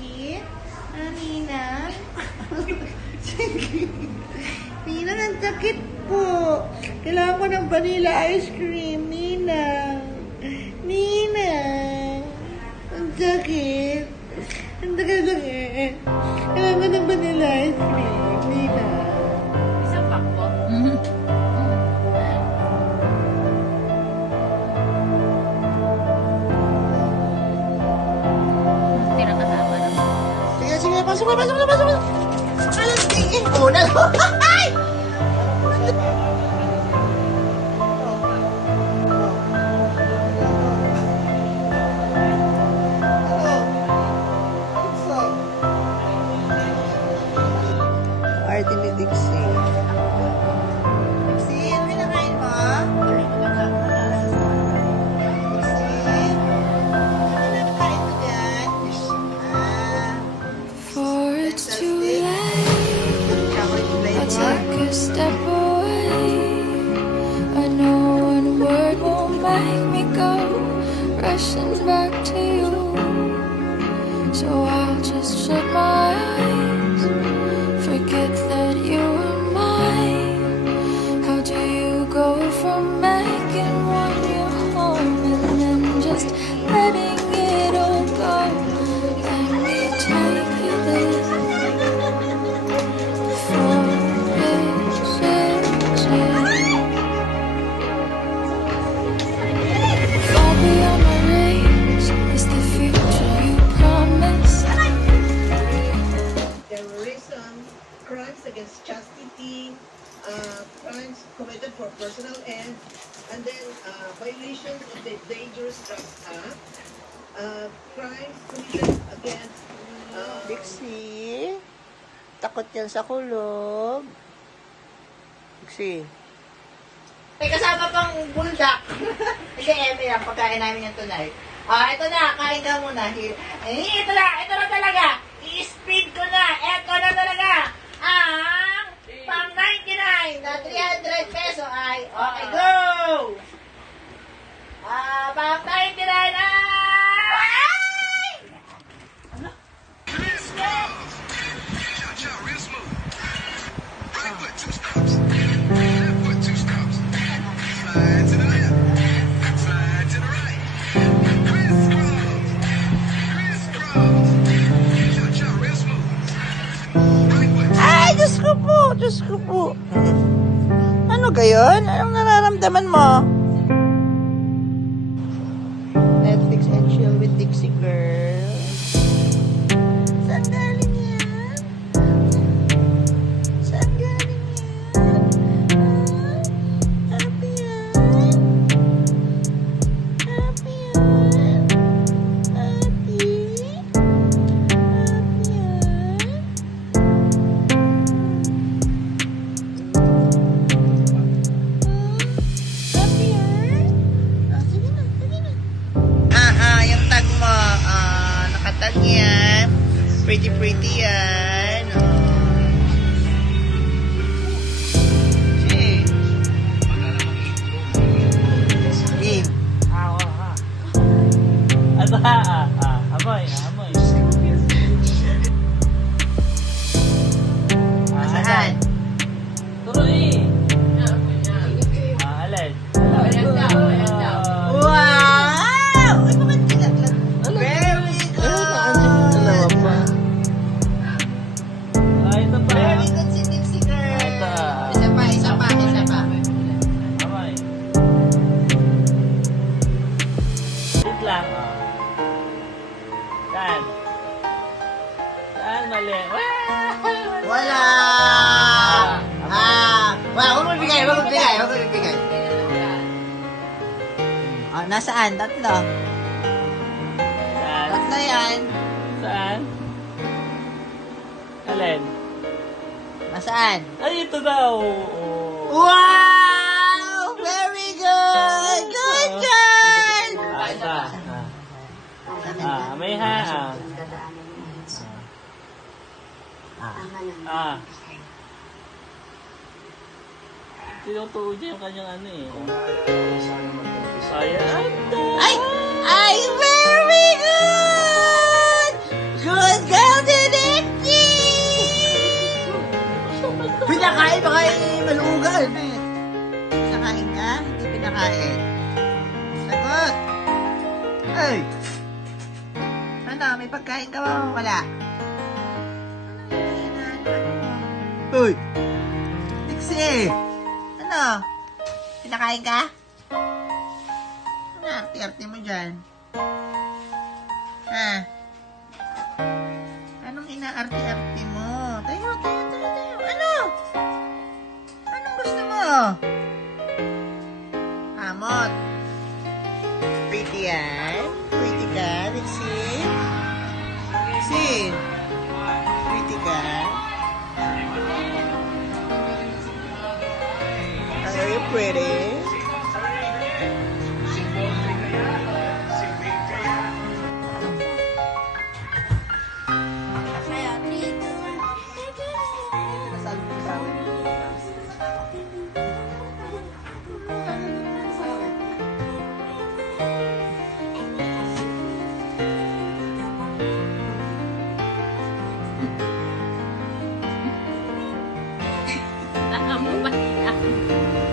sakit? Nina? Nina, ang sakit po. Kailangan ko ng vanilla ice cream, Nina. Nina. Ang sakit. Ang sakit. Kailangan ko ng vanilla ice cream, Nina. Isang pack po. Tira kasama naman. Sige, sige. Pasok na. Makalang tingin ko na. Ay! Arte ni Dixie. Dixie, ano kinakain mo? Dixie? Ano kinakain mo dyan? For it's too late, Chocolate I'll flavor. take a step away. I know one word won't make me go rushing back to you. So I'll just shut my eyes, forget that you were mine. How do you go from making one your home and then just letting it all go? Let me take you there before it sinks in. Far beyond my reach is the future you promised. Terrorism, crimes against chastity, crimes committed for personal ends, and then violations of the Dangerous Drugs Act, crimes committed against Dixie? Takot yan sa kulog. Dixie? May kasama pang buldak. Hindi, eme lang. Pagkain namin yung tonight. Ito na. Kain ka muna. Ito na talaga. I-speed ko na. Ito na talaga. Ang pang 99 na 300 peso ay okay, go! Pang 99 ay... Right foot, 2 stops. Left foot, 2 stops. Slide to the left. Slide to the right. Crisscross. Cha-cha, real smooth. Right foot, Ay, Diyos ko po. Ano gayon? Anong nararamdaman mo? Netflix and chill with Dixie girl. Saan galing yan? Saan galing yan? Happy yan? Happy yan? Happy? Happy yan? Happy yan? Sige na. Yung tag mo, nakatag yan. Pretty yan. Sige. Game. Amoy. Saan? Tuloy. Alin? Wow! Ay, bakit kinatlag? Very good! Ito pa. Very good si Dixie girl. Ito. Isa pa. Amoy. Wait lang. Saan mali? Wala! Huwag mo bigay. Nasaan? Tatlo yan. Saan? Alin? Nasaan? Ay, ito daw. Wow! Very good! Good job! Ito. May ha. Tinutuo niya yung kanyang ano eh. Ayan. Ay! Ay! Very good! Good May pagkain ka ba o wala? Ano yun? Ano mo? Uy! Dixie! Ano? Pinakain ka? Ano arte-arte mo dyan? Ha? Anong inaarte-arte mo? Tayo. Ano? Anong gusto mo? Amot. Pretty yan? Pretty ka, Dixie? Dixie? Pretty ka? Are you pretty?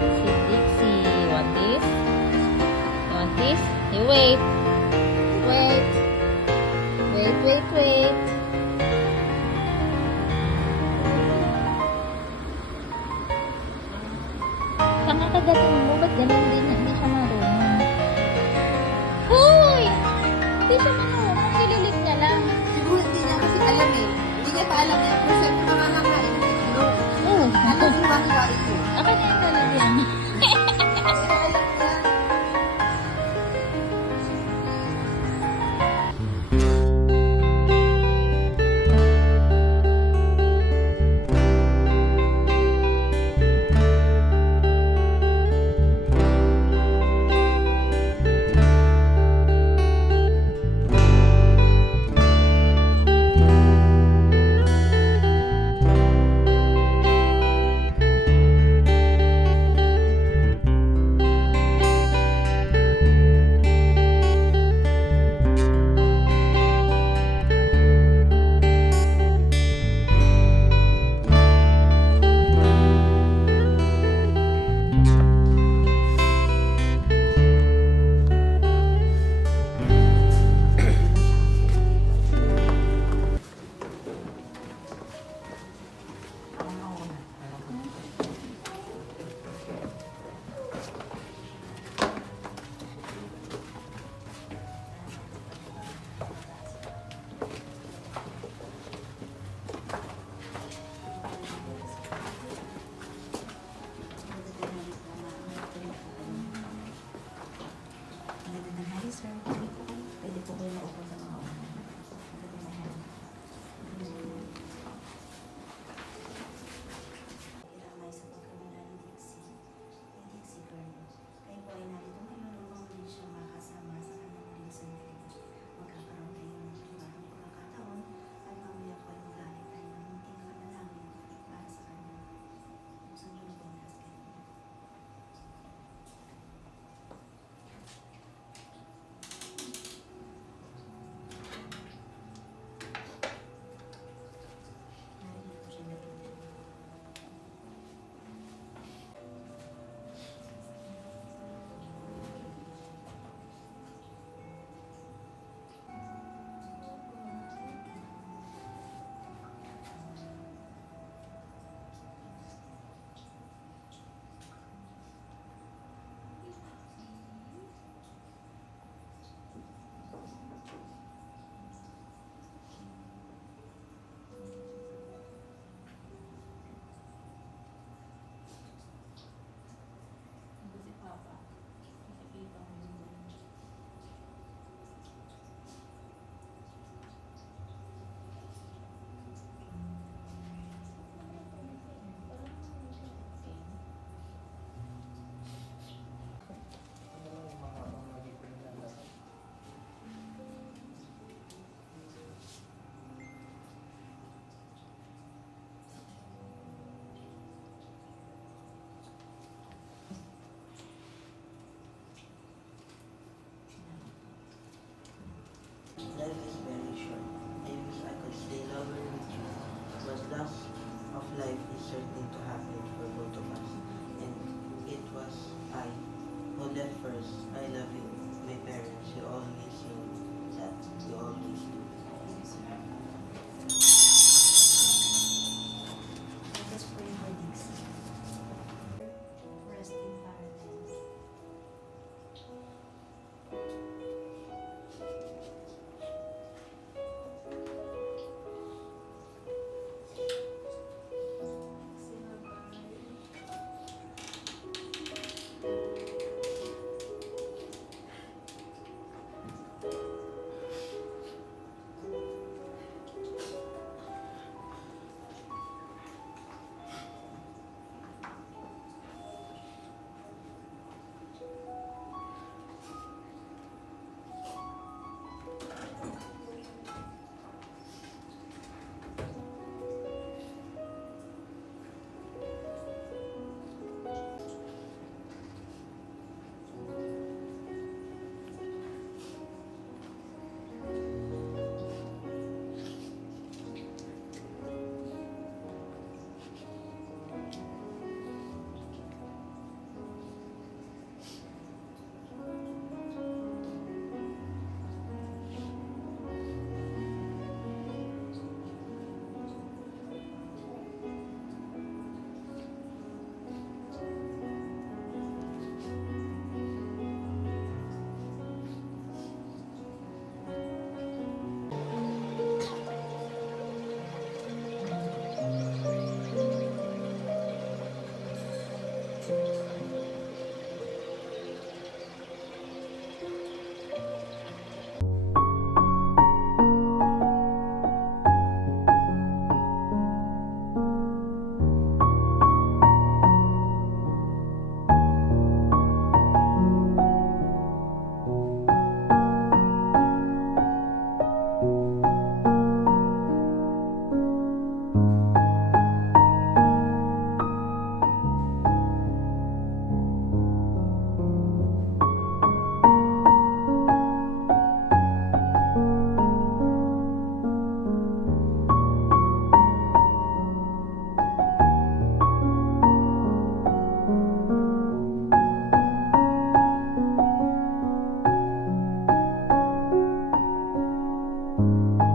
Si Dixie, you want this? You want this? You wait. Wait. Wait. Saan ka kagating mo? Ba't ganun din? Hindi siya marunong. Uy! Hindi siya marunong. Kililit niya lang. Siguro hindi niya kasi alam eh. Hindi niya pa alam na yung percent na makakain ng itlog. Oo. Alam mo ba niya ito? Akin na yung lalagyan. Kasi alam niya. Thank